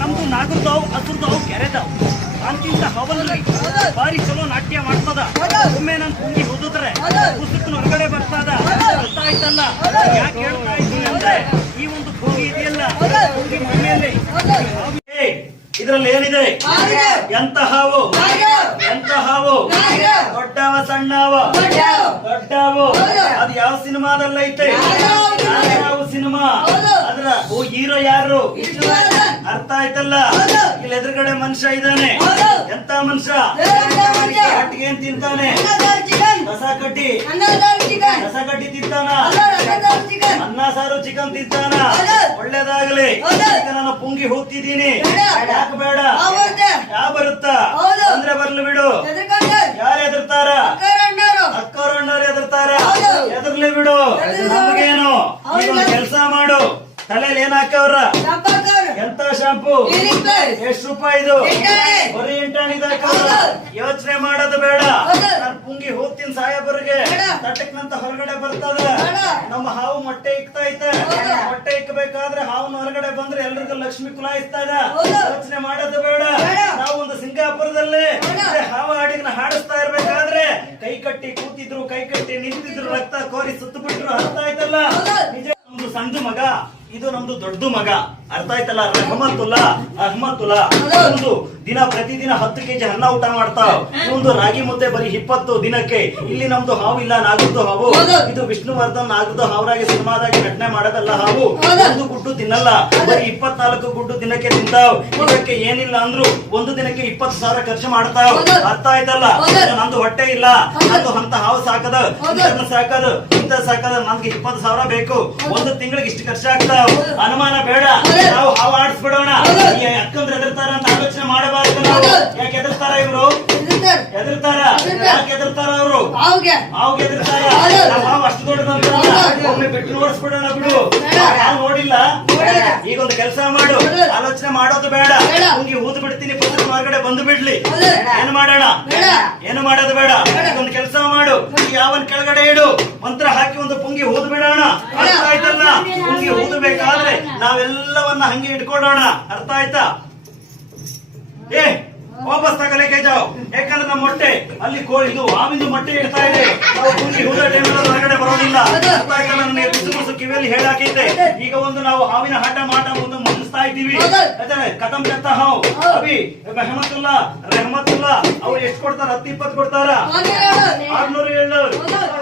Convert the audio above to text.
ನಮ್ದು ನಾಗರದವ್ ಹಸುರ್ದವ್ ಕೆರೆದವ್. ಅಂತಿಂತ ಹವಲ್ರಿ ಬಾರಿ ಚಲೋ ನಾಟ್ಯ ಮಾಡ್ತದ ಒಮ್ಮೆ ನನ್ ಕುಂಗಿ ಓದಿದ್ರೆ ಪುಸ್ತಕನ ಹೊರಗಡೆ ಬರ್ತದ? ಗೊತ್ತಾಯ್ತಲ್ಲ ಯಾಕೆ ಹೇಳ್ತಾ ಇದ್ದೀನಿ ಅಂದ್ರೆ ಈ ಒಂದು ಕುಂಗಿ ಇದೆಯಲ್ಲ ಕುಂಗಿ ಮನೆಯಲ್ಲಿ ಇದ್ರಲ್ಲಿ ಏನಿದೆ? ಎಂತ ಹಾವು ಎಂತ ಹಾವು ದೊಡ್ಡವ, ಸಣ್ಣವ? ದೊಡ್ಡವು? ಅದು ಯಾವ ಸಿನಿಮಾದಲ್ಲೈತೆ? ಯಾವ ಸಿನಿಮಾ? ಓ ಹೀರೋ ಯಾರು? ಅರ್ಥ ಆಯ್ತಲ್ಲ? ಇಲ್ಲಿ ಎದುರುಗಡೆ ಮನುಷ್ಯ ಇದ್ದಾನೆ. ಎಂತ ಮನುಷ್ಯ? ಕಟ್ಟಿಗೆ ಏನ್ ತಿಂತಾನೆ. ಕಸ ಕಟ್ಟಿ. ಕಸ ಕಟ್ಟಿ ತಿಂತಾನ. ಅನ್ನ ಸಾರು ಚಿಕನ್ ತಿಂತಾನ. ಒಳ್ಳೇದಾಗ್ಲಿ. ನಾನು ಪುಂಗಿ ಹೋಗ್ತಿದ್ದೀನಿ. ಯಾಕೆ ಬೇಡ? ಯಾ ಬರುತ್ತಾ. ಅಂದ್ರೆ ಬರ್ಲಿ ಬಿಡು. ಯಾರು ಎದುರ್ತಾರ? ಅಕ್ಕವ್ರಣ್ಣವ್ರು ಎದುರ್ತಾರ. ಎದುರ್ಲಿ ಬಿಡು. ನಮಗೇನು. ಕೆಲಸ ಮಾಡು. ತಲೆಯಲ್ಲಿ ಏನ್ ಹಾಕವ್ರ ಎಂತ ಶಾಂಪು ಎಷ್ಟು ರೂಪಾಯಿ ಇದು. ಬರೀ ಎಂಟಾಣಿದ ಹೌದು. ಯೋಚನೆ ಮಾಡೋದು ಬೇಡ. ನಾನು ಪುಂಗಿ ಹೋಗ್ತೀನಿ ಸಾಹೇಬರಿಗೆ ತಟಕ್ನಂತ ತಟ್ಟಕ್ನಂತ ಹೊರಗಡೆ ಬರ್ತದ. ನಮ್ಮ ಹಾವು ಮೊಟ್ಟೆ ಇಕ್ತಾ ಐತೆ. ಮೊಟ್ಟೆ ಇಕ್ಕಬೇಕಾದ್ರೆ ಹಾವು ಹೊರಗಡೆ ಬಂದ್ರೆ ಎಲ್ರಿಗೂ ಲಕ್ಷ್ಮಿ ಕುಲಾಯಿಸ್ತಾ ಇದೆ ಯೋಚನೆ ಮಾಡೋದು ಬೇಡ. ನಾವು ಒಂದು ಸಿಂಗಾಪುರದಲ್ಲಿ. ಹಾವು ಹಾಡಿನ ಹಾಡಿಸ್ತಾ ಇರ್ಬೇಕಾದ್ರೆ ಕೈ ಕಟ್ಟಿ ಕೂತಿದ್ರು ಕೈ ಕಟ್ಟಿ ನಿಂತಿದ್ರು ರಕ್ತ ಕೋರಿ ಸುತ್ತ ಬಿಟ್ರು ಹರ್ತಾ ಆಯ್ತಲ್ಲ ಹೌದು. ನಿಜ ಒಂದು ಸಣ್ಣ ಮಗ ಇದು ನಮ್ದು ದೊಡ್ಡ ಮಗ. ಅರ್ಥ ಆಯ್ತಲ್ಲ? ರಹಮತುಲ್ಲಾ ಅಹಮತುಲ್ಲಾ ದಿನ ಪ್ರತಿದಿನ ಹತ್ತು ಕೆಜಿ ಅನ್ನ ಊಟ ಮಾಡ್ತಾ. ಒಂದು ರಾಗಿ ಮುದ್ದೆ ಬರೀ ಇಪ್ಪತ್ತು ದಿನಕ್ಕೆ. ಇಲ್ಲಿ ನಮ್ದು ಹಾವು ಇಲ್ಲ ನಾಗದ್ದು ಹಾವು. ಇದು ವಿಷ್ಣುವರ್ಧನ್ ನಾಗದ್ದು ಹಾವರಾಗಿ ಸಿನಿಮಾದಾಗಿ ನಟನೆ ಮಾಡೋದಲ್ಲ ಹಾವು. ಒಂದು ಗುಡ್ಡು ತಿನ್ನಲ್ಲ. ಬರೀ ಇಪ್ಪತ್ನಾಲ್ಕು ಗುಡ್ಡು ದಿನಕ್ಕೆ ತಿಂತಾವ್. ಇದಕ್ಕೆ ಏನಿಲ್ಲ ಅಂದ್ರು ಒಂದು ದಿನಕ್ಕೆ ಇಪ್ಪತ್ತು ಸಾವಿರ ಖರ್ಚು ಮಾಡ್ತಾವ್. ಅರ್ಥ ಆಯ್ತಲ್ಲ. ನಂದು ಹೊಟ್ಟೆ ಇಲ್ಲ. ನಂದು ಅಂತ ಹಾವು ಸಾಕದ. ಸಾಕದು ಇಂತ ಸಾಕದ ನಮ್ಗೆ ಇಪ್ಪತ್ತು ಸಾವಿರ ಬೇಕು. ಒಂದು ತಿಂಗಳಿಗೆ ಇಷ್ಟು ಖರ್ಚು ಆಗ್ತಾವ್. ಅನುಮಾನ ಬೇಡ. ನಾವು ಹಾವು ಆಡಿಸ್ಬಿಡೋಣ. ಅಕ್ಕಂದ್ರೆ ಎದುರ್ತಾರ ಅಂತ ಆಲೋಚನೆ ಮಾಡಬಾರ್ದು ನಾವು ಹೌದು. ಯಾಕೆ ಎದುರ್ತಾರ ಇವರು? ಎದುರ್ತಾರ. ಯಾಕೆ ಎದುರ್ತಾರ ಅವರು? ಎದುರ್ತಾರ. ಅಷ್ಟು ದೊಡ್ಡದಂತ. ಒಮ್ಮೆ ಬಿಟ್ಟು ನೋಡಿಸ್ಬಿಡೋಣ ಬಿಡು. ನೋಡಿಲ್ಲ. ಈಗ ಒಂದು ಕೆಲಸ ಮಾಡು. ಆಲೋಚನೆ ಮಾಡೋದು ಬೇಡ. ಹುಂಗಿ ಊದು ಬಿಡ್ತೀನಿ ಪುಸ್ತಕ ಹೊರಗಡೆ ಬಂದು ಬಿಡ್ಲಿ. ಏನು ಮಾಡೋಣ. ಏನು ಮಾಡೋದು ಬೇಡ? ಒಂದು ಕೆಲಸ ಮಾಡು. ಯಾವನ್ ಕೆಳಗಡೆ ಇಡು. ಮಂತ್ರ ಹಾಕಿ ಒಂದು ಪುಂಗಿ ಊದು ಬಿಡೋಣ. ಅರ್ಥ ಆಯ್ತಲ್ಲ? ಪುಂಗಿ ಊದಬೇಕಾದ್ರೆ ನಾವೆಲ್ಲವನ್ನ ಹಂಗೆ ಇಟ್ಕೊಳ್ಳೋಣ. ಅರ್ಥ ಆಯ್ತಾ? ಏ ವಾಪಸ್ ತಗಲಿಕ್ಕೆ ಜಾವ್ ಯಾಕಂದ್ರೆ ನಮ್ಮ ಮೊಟ್ಟೆ ಅಲ್ಲಿ ಕೋಳಿ ಇದು ಹಾವಿಂದು ಮೊಟ್ಟೆ ಇಡ್ತಾ ಇದೆ ನಾವು ಊದ ಟೈಮಲ್ಲಿ ಹೊರಗಡೆ ಬರೋದಿಲ್ಲ ಹೌದು. ಕುಸು ಕುಸು ಕಿವಿಯಲ್ಲಿ ಹೇಳಾಕೈತೆ ಈಗ ಒಂದು ನಾವು ಹಾವಿನ ಹಠ ಮಾಟ ಒಂದು ಮುಗಿಸ್ತಾ ಇದ್ದೀವಿ ಹೌದು. ಕದಂ ಕತ್ತ ಹಾವು ಹೌದು. ಅಭಿ ರೆಹಮತುಲ್ಲಾ ರೆಹಮತುಲ್ಲಾ ಅವ್ರು ಎಷ್ಟು ಕೊಡ್ತಾರ ಹತ್ತು ಇಪ್ಪತ್ತು ಕೊಡ್ತಾರ ಆರ್ನೂರು ಏಳ್ನೂರು ಹೌದು.